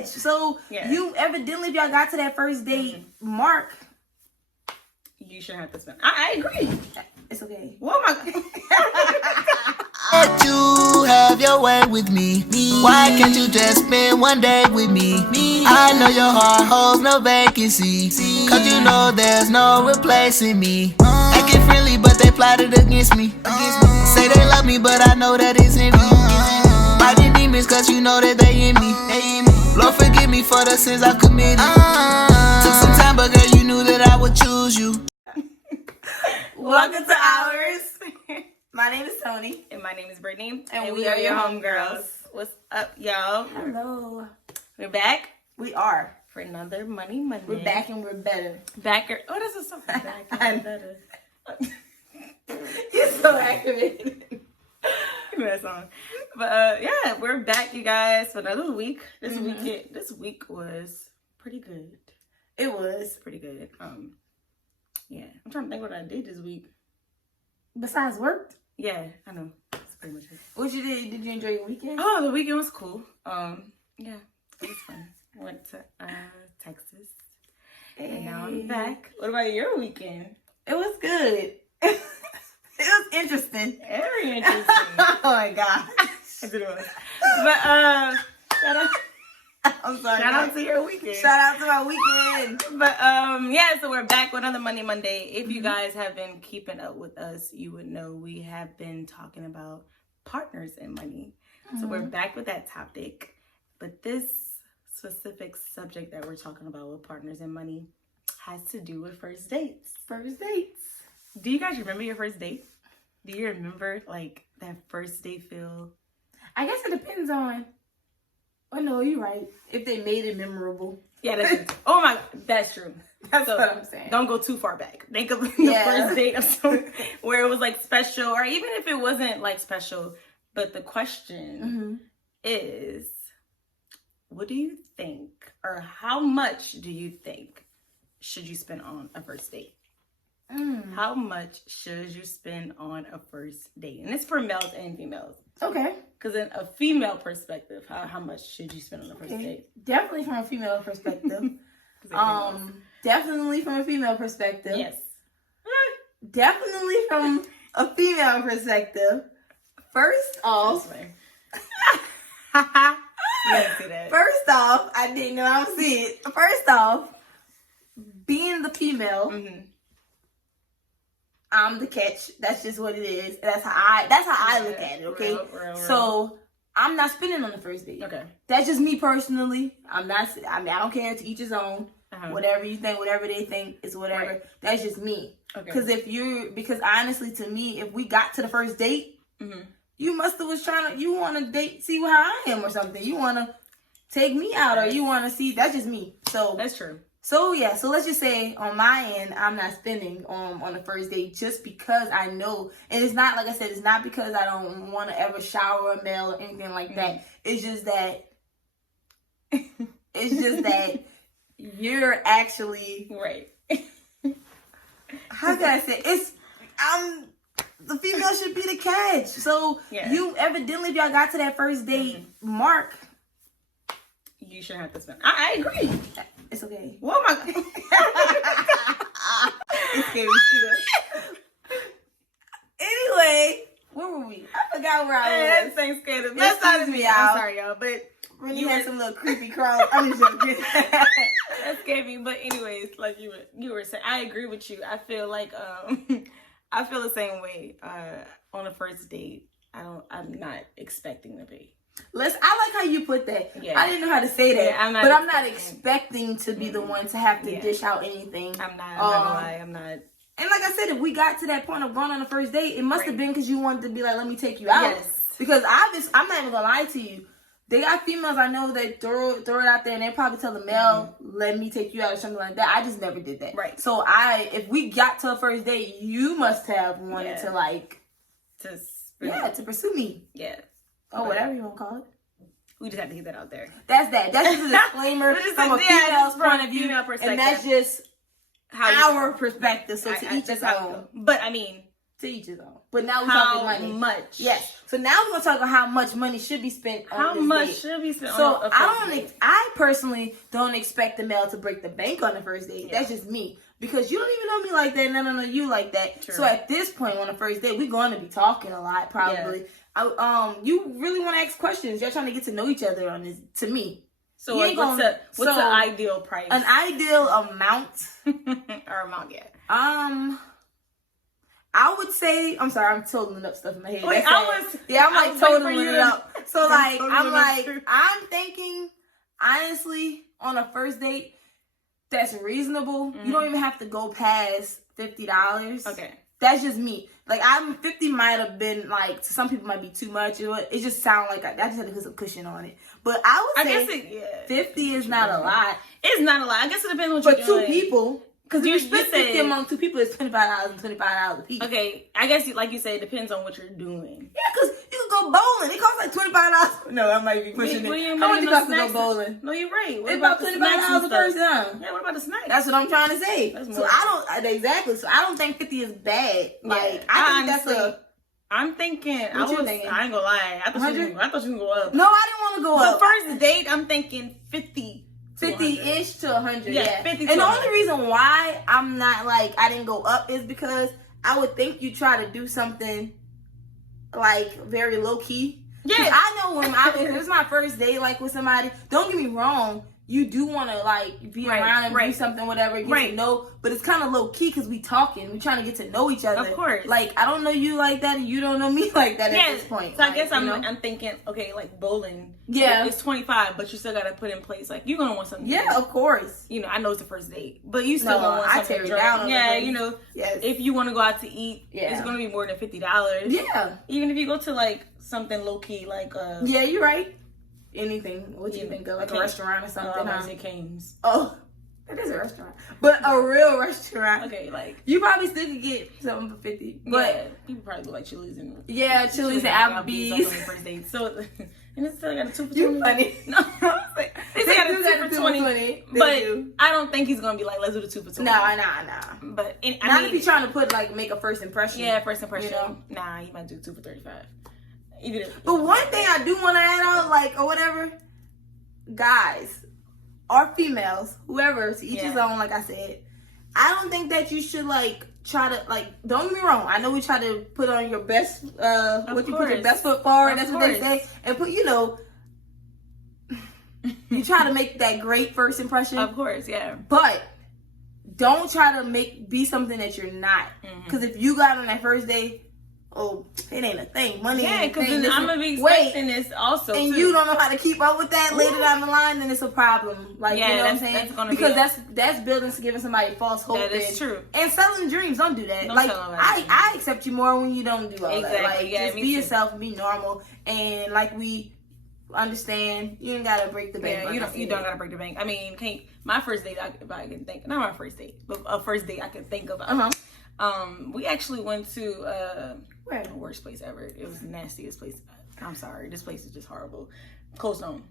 catch. So you evidently, if y'all got to that first date mark, you shouldn't have to spend. I agree. It's okay. Oh my God. Let you have your way with me. Why can't you just spend one day with me? I know your heart holds no vacancy, cause you know there's no replacing me. Acting friendly, but they plotted against me. Say they love me, but I know that it's in me. Fighting demons, cause you know that they in me. Lord, forgive me for the sins I've committed. Took some time, but girl, you knew that I would choose you. Welcome to Ours. My name is Tony. And my name is Brittany. And we are your homegirls. What's up, y'all? Hello. We're back We are. for another Money Monday. We're back and we're better. Backer. Oh, that's a song. Back and better. You're so activated. That song. But yeah, we're back, you guys, for another week. This week was pretty good. It was. Pretty good. Yeah. I'm trying to think what I did this week. Besides work? Yeah, I know. That's pretty much it. What you did? Did you enjoy your weekend? Oh, the weekend was cool. Yeah, it was fun. Went to Texas. And now I'm back. What about your weekend? It was good. It was interesting. Very interesting. Oh my god. It was. But shout out. I'm sorry. Shout out to your weekend. Shout out to my weekend. But yeah, so we're back with another Money Monday. If you guys have been keeping up with us, you would know we have been talking about partners and money. So we're back with that topic. But this specific subject that we're talking about with partners and money has to do with first dates. First dates. Do you guys remember your first date? Do you remember like that first date feel? I guess it depends on. Oh no, you're right. If they made it memorable. Yeah, that's true. Oh my, that's true. That's what I'm saying. Don't go too far back. Think of the first date of some, where it was like special, or even if it wasn't like special. But the question is, what do you think, or how much do you think should you spend on a first date? How much should you spend on a first date? And it's for males and females. Okay. Because in a female perspective, how much should you spend on a first date? Definitely from a female perspective. Definitely from a female perspective. Yes. Definitely from a female perspective. First off, You didn't see that. First off, I didn't know I would see it. First off, being the female, I'm the catch. That's just what it is. That's how I look at it. Okay, real. So I'm not spending on the first date. Okay, that's just me personally. I don't care. To each his own. Whatever you think, whatever they think is whatever. Right. That's just me. Okay. Because honestly, to me, if we got to the first date, you must have was you want to date, see how I am or something. You want to take me out or you want to see. That's just me. So that's true. So yeah, so let's just say on my end, I'm not spending on the first date just because I know, and it's not, like I said, it's not because I don't want to ever shower a male or anything like that. It's just that, you're actually right. How can I say the female should be the catch. So you evidently, if y'all got to that first date mark, you shouldn't have to spend. I agree. It's okay. Oh my God. It's scary. Anyway, where were we? I forgot where I was. That thing scared of me. That's not me, y'all. I'm sorry, y'all, but you had some little creepy crawls. I'm just joking. That scared me. But anyways, like you were saying, I agree with you. I feel like I feel the same way. On a first date, I'm not expecting to be. I like how you put that. Yeah. I didn't know how to say that. Yeah, I'm not expecting to be the one to have to dish out anything. I'm not gonna lie. I'm not. And like I said, if we got to that point of going on the first date, it must have been because you wanted to be like, let me take you out. Yes. Because I'm not even gonna lie to you. They got females I know that throw it out there and they probably tell the male, let me take you out or something like that. I just never did that. Right. So if we got to a first date, you must have wanted to pursue me. Yeah. Or whatever you want to call it. We just have to get that out there. That's just a disclaimer from a female's point of view. And that's just our perspective. So to each his own. But I mean, To each his own. But now we're talking money. How much? Yes. So now we're gonna talk about how much money should be spent on how this much date. should be spent so on a first date? I personally don't expect the male to break the bank on the first date. Yeah. That's just me. Because you don't even know me like that, and I don't know you like that. True. So at this point on the first date, we're going to be talking a lot, probably. Yeah. You really want to ask questions. You're trying to get to know each other on this. To me. So like, what's the ideal price? An ideal amount or amount, yeah. I would say, I'm sorry, I'm totaling up stuff in my head. Wait, I'm totaling it up. So like, I'm thinking, honestly, on a first date, that's reasonable. Mm-hmm. You don't even have to go past $50. Okay. That's just me. Like, 50 might have been, like, to some people might be too much. It just sounds like I just had to put some cushion on it. But I would say 50 is not a lot. It's not a lot. I guess it depends on what you're doing. For 2 people. Because you split 50 among 2 people, it's $25 and $25 a piece. Okay, I guess, like you said, it depends on what you're doing. Yeah, because you can go bowling. It costs like $25. No, I might be pushing it. How much it costs to go bowling? No, you're right. It's about $25 a person. Yeah, what about the snacks? That's what I'm trying to say. So I don't think 50 is bad. Like, I think that's I'm thinking. I ain't gonna lie. I thought you was gonna go up. No, I didn't want to go up. The first date, I'm thinking 50-ish to 100. Yeah. 50 and the only reason why I'm not like, I didn't go up is because I would think you try to do something like very low key. Yeah. I know if it's my first date, like with somebody, don't get me wrong, you do want to like be around and do something, whatever, get to know, but it's kind of low key because we talking, we trying to get to know each other. Of course. Like, I don't know you like that and you don't know me like that at this point. So I guess I'm thinking, okay, like bowling. Yeah. It's 25, but you still got to put in place, like, you're going to want something. Yeah, of course. You know, I know it's the first date, but you still going to want something. I tear it down. Yeah, you know, if you want to go out to eat, it's going to be more than $50. Yeah. Even if you go to like something low key, like yeah, you're right. Anything. What you think of? Like a restaurant or something? I say Cane's. Oh, it is a restaurant. But a real restaurant. Okay, like. You probably still could get something for 50. But people probably go like Chili's and. Yeah, Chili's and Applebee's. On the first date. So, and it's still got a 2 for 20. You funny. No, they got a 2 for 20. But I don't think he's going to be like, let's do the 2 for 20. Nah. But, not if he's trying to put like, make a first impression. Yeah, first impression. You know? Nah, he might do 2 for 35. But one thing I do want to add on, like, or whatever, guys or females, whoever, to each his own, like I said, I don't think that you should, like, try to, like, don't get me wrong, I know we try to put on your best, put your best foot forward, that's what they say, and put, you know, you try to make that great first impression. Of course, yeah. But don't try to be something that you're not. Because if you got on that first day, oh, it ain't a thing. Money ain't a thing. Because I'm going to be expecting this also, and you don't know how to keep up with that later down the line, then it's a problem. Like, you know what I'm saying? Because that's building to giving somebody false hope. That is true. And selling dreams, don't do that. Like, I accept you more when you don't do all that. Like, just be yourself, be normal, and like we understand, you ain't gotta break the bank. Yeah, you don't gotta break the bank. I mean, my first date, if I can think, not my first date, but a first date I can think about. We actually went to the worst place ever. It was the nastiest place. I'm sorry, this place is just horrible. Cold Stone.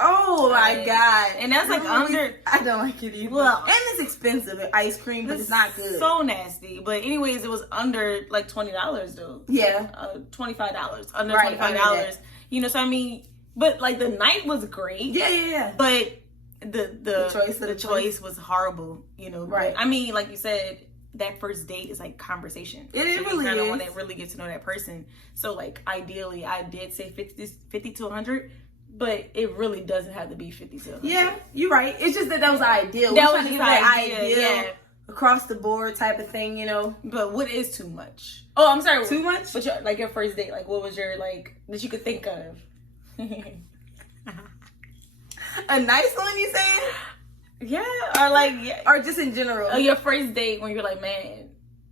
Oh my god! And that's like under. I don't like it either. Well, and it's expensive, ice cream, but it's not good. So nasty. But anyways, it was under like $20 though. Yeah. $25. Under $25. You know, so I mean. But like the night was great. Yeah. But the choice was horrible, you know. Right. But, I mean, like you said, that first date is like conversation. It really is. You want to really get to know that person. So like ideally, I did say 50 to 100, but it really doesn't have to be 50 to 100. Yeah, you're right. It's just that was ideal. That was the ideal. Across the board type of thing, you know. But what is too much? Oh, I'm sorry. Too much? But your first date, like what was your like that you could think of? A nice one, you saying? Yeah, or just in general. Your first date when you're like, man,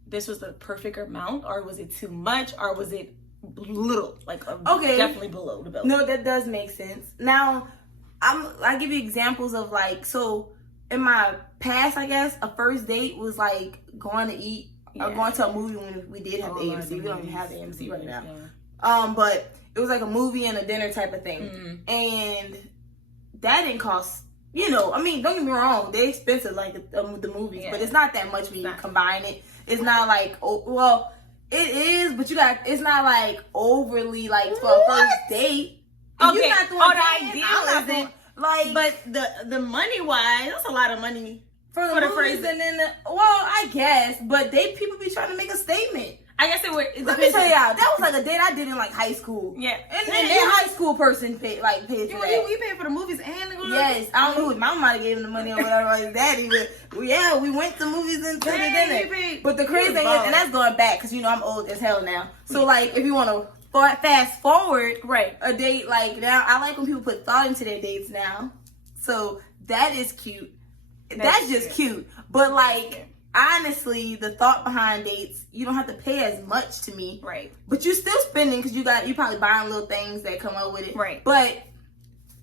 this was the perfect amount, or was it too much, or was it little, like definitely below the belt? No, that does make sense. Now, I give you examples of like, so in my past, I guess a first date was like going to eat or going to a movie when we did have the AMC. We don't even have the AMC right now. Yeah. But it was like a movie and a dinner type of thing. And that didn't cost, you know, I mean, don't get me wrong, they're expensive, like the movies, but it's not that much when you combine it. It's not like, It is, but it's not like overly like for a first date. If Okay. You're not doing the idea I'm not isn't like, but the money wise, that's a lot of money for the movies, and then I guess, but people be trying to make a statement. I guess it would. Let me tell y'all, that was like a date I did in like high school. Yeah, and that high school person paid for that. You paid for the movies and the yes, I don't know who my mom gave him the money or whatever like daddy, but yeah, we went to movies and to the dinner. But the crazy thing is, and that's going back because I'm old as hell now. So like, if you want to fast forward, right, a date like now, I like when people put thought into their dates now. So that is cute. That's just cute. But like. Honestly, the thought behind dates, you don't have to pay as much to me. Right. But you're still spending because you probably buying little things that come up with it. Right. But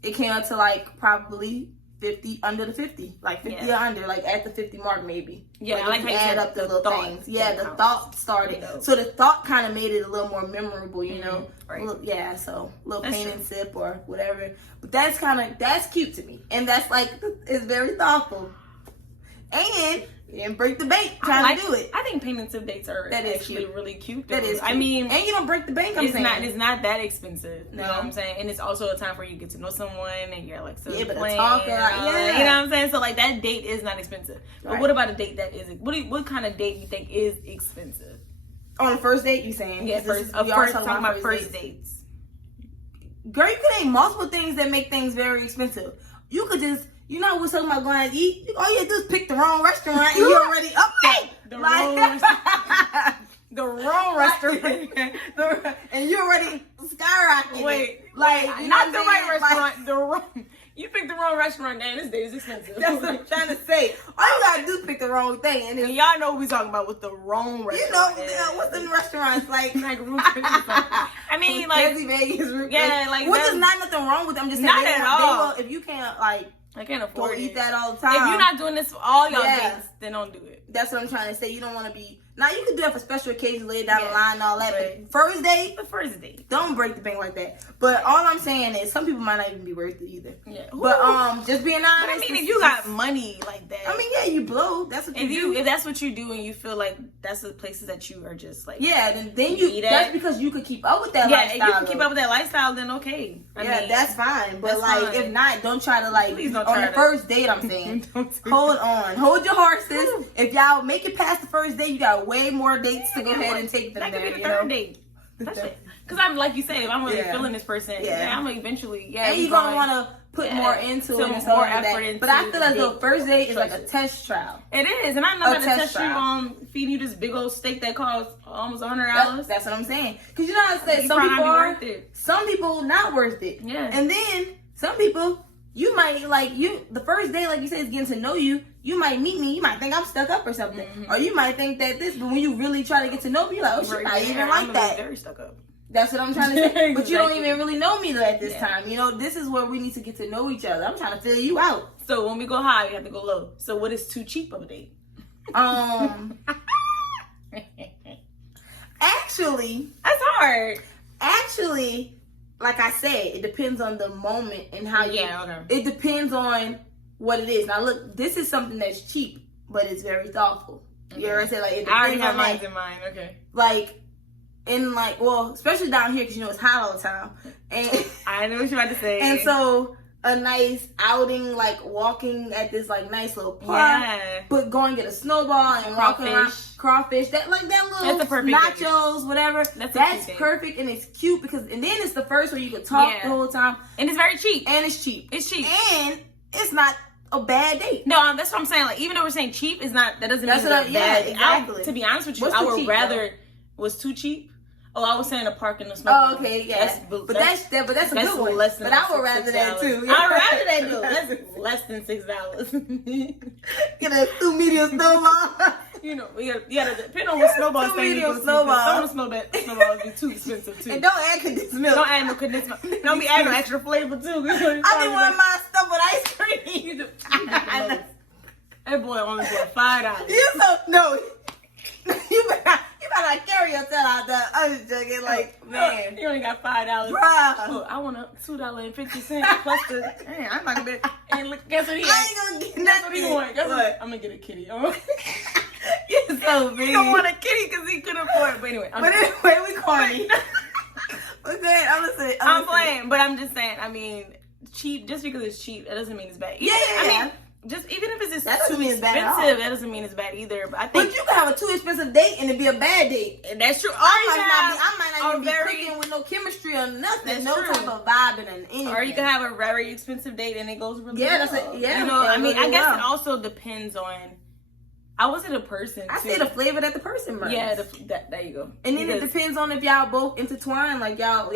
it came up to like probably 50, under the 50. Like 50 or under, like at the 50 mark maybe. Yeah, like I like how you add up the little things. Yeah, the thought started. So the thought kind of made it a little more memorable, you know? Right. Yeah, so a little paint and sip or whatever. But that's cute to me. And that's like, it's very thoughtful. And you didn't break the bank trying to do it. I think paint and sip dates are actually really cute. Though. That is cute. I mean, and you don't break the bank. It's not that expensive. You know what I'm saying? And it's also a time where you get to know someone and you're like so playing. You know what I'm saying? So like that date is not expensive. But what about a date that is? What kind of date you think is expensive? On the first date, you saying? Yeah, talking about first dates. Girl, you could name multiple things that make things very expensive. You could just. You know we're talking about going to eat? All you have to do is pick the wrong restaurant and you're already up there. The wrong restaurant. And you're already skyrocketing. Wait, like not the right restaurant. The wrong. You picked the wrong restaurant, and this day is expensive. That's what I'm trying to say. All you gotta do is pick the wrong thing, and y'all know what we're talking about with the wrong restaurant. You know what's in the restaurants like I mean, like Vegas, yeah, like which is not nothing wrong with them. I'm just saying, not at all. If you can't like. I can't afford eat that all the time. If you're not doing this for all y'all dates, then don't do it. That's what I'm trying to say. You don't want to be. Now you can do it for special occasions, lay down the line and all that. But first date, don't break the bank like that. But all I'm saying is, some people might not even be worth it either. Yeah. But just being honest. But I mean, if you got money like that, I mean, yeah, you blow. That's what you do. If that's what you do, and you feel like that's the places that you are just like. Yeah, then you. Eat that's because you could keep up with that lifestyle. Yeah, if you can keep up with that lifestyle, then okay. I mean, that's fine. But like, if not, don't try to like. Please don't on the first date. I'm saying, hold on, hold your horses. If y'all make it past the first date, you got way more dates to go ahead and take them. That could be the third date. Because I'm like you said, if I'm really feeling this person, I'm gonna eventually. And you're gonna want to put more into it, and more effort into it. But I feel as though first date is like a test trial. It is, and I'm not gonna test you on feeding you this big old steak that costs almost $100. That's what I'm saying. Because you know how I said some people are, some people not worth it. Yeah, and then some people. You might the first day, like you said, is getting to know you. You might meet me. You might think I'm stuck up or something, or you might think that this. But when you really try to get to know me, you're like, oh, she's not even like that. Very stuck up. That's what I'm trying to say. But you don't even really know me at this time. You know, this is where we need to get to know each other. I'm trying to fill you out. So when we go high, we have to go low. So what is too cheap of a date? Actually, that's hard. Actually. Like I said, it depends on the moment and how it depends on what it is. Now look, this is something that's cheap, but it's very thoughtful. You know what I said? Like it depends I already have mine in mind. Okay. Like especially down here because it's hot all the time. And I know what you're about to say. And so a nice outing, like walking at this like nice little park, but go and get a snowball and walking around crawfish. That little nachos, whatever. That's perfect and it's cute and then it's the first where you can talk the whole time and it's very cheap. And it's cheap. It's cheap and it's not a bad date. No, that's what I'm saying. Like even though we're saying cheap, is not that doesn't mean it's bad. Exactly. To be honest with you, I would rather was too cheap. Oh, I was saying a park in the snow. Oh, okay, yeah. But that's a good one. But I would rather that too. I'd rather that too. That's less than $6. Get a 2 medium snowball. You know, you gotta depend on what snowballs they use. Some of the snowballs be too expensive too. And don't add condensed milk. Don't add no condensed milk. Don't be adding no extra flavor too. I didn't want my stuff with ice cream. That boy only bought $5. You better carry yourself out there. I was joking, man. You only got $5. Bruh. Look, I want a $2.50 plus the. Dang, I'm not gonna be. And look, guess what he? I ain't gonna get nothing. Guess what he want? Guess what? I'm gonna get a kitty. Yes, so big. He don't want a kitty because he couldn't afford it. But anyway, we corny. Okay, I'm playing, but I'm just saying. I mean, cheap. Just because it's cheap, that doesn't mean it's bad. Yeah. I mean, just even if it's just that too expensive, that doesn't mean it's bad either. But I think you can have a too expensive date and it be a bad date. And that's true. I might not even be cooking with no chemistry or nothing. That's no true. type of vibe and anything. Or you can have a very expensive date and it goes really well. That's it. Yeah, you know, I mean, I guess it also depends on. I wasn't a person. I say the flavor that the person brings. Yeah, there you go. And then it depends on if y'all both intertwine, like y'all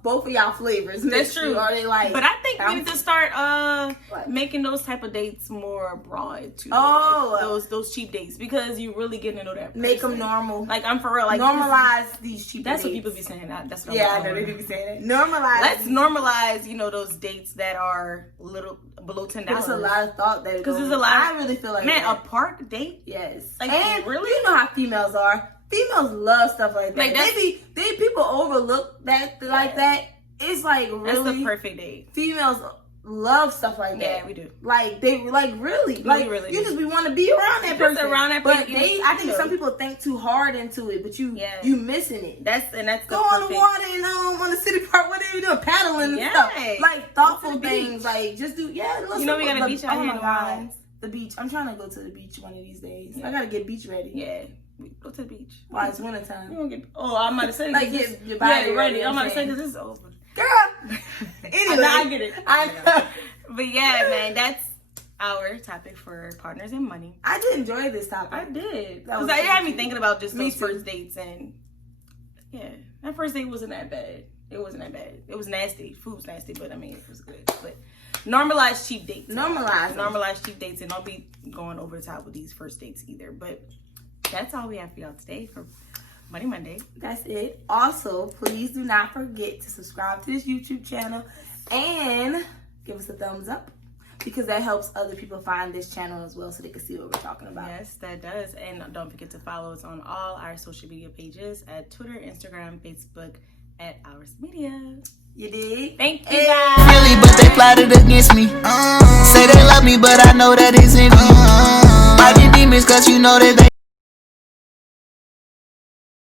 both of y'all flavors. That's true. Are they like? But I think we need to start making those type of dates more broad too. Those cheap dates, because you really getting to know that person. Make them normal. Like I'm for real. Like normalize these cheap. That's dates. what people be saying. That's what I know they be saying it. Normalize. Let's normalize. You know, those dates that are little below $10. There's a lot of thought that because there's a lot. I really feel like a park date. Yes. Like, and really, you know how females are. Females love stuff like that. Like they people overlook that like that. It's like really that's the perfect date. Females love stuff like that. Yeah, we do. Like they like really really you just want to be around that person. Around that person. But I think some people think too hard into it, but you missing it. That's go on the water and on the city park. What are you doing? Paddling and stuff. Like thoughtful things. Like just do. Yeah, you know we got a beach out here in New Orleans. The beach. I'm trying to go to the beach one of these days. I gotta get beach ready. Yeah. Go to the beach. Why? It's wintertime. You don't get. Oh, I'm about to say. Like get your body ready. I'm about to say because it's over. Girl. Anyway, I get it. I know. But yeah, man, that's our topic for partners and money. I did enjoy this topic. I did. Because it had me thinking about just those first dates, and that first date wasn't that bad. It wasn't that bad. It was nasty. Food was nasty, but I mean, it was good. But normalize cheap dates. Normalize cheap dates, and don't be going over the top with these first dates either. But that's all we have for y'all today for Money Monday. That's it. Also, please do not forget to subscribe to this YouTube channel and give us a thumbs up, because that helps other people find this channel as well, so they can see what we're talking about. Yes, that does. And don't forget to follow us on all our social media pages at Twitter, Instagram, Facebook, at Oursthemedia. You did? Thank you, guys. Really, but they plotted against me. Say they love me, but I know that isn't me. Might be demons, cause you know that they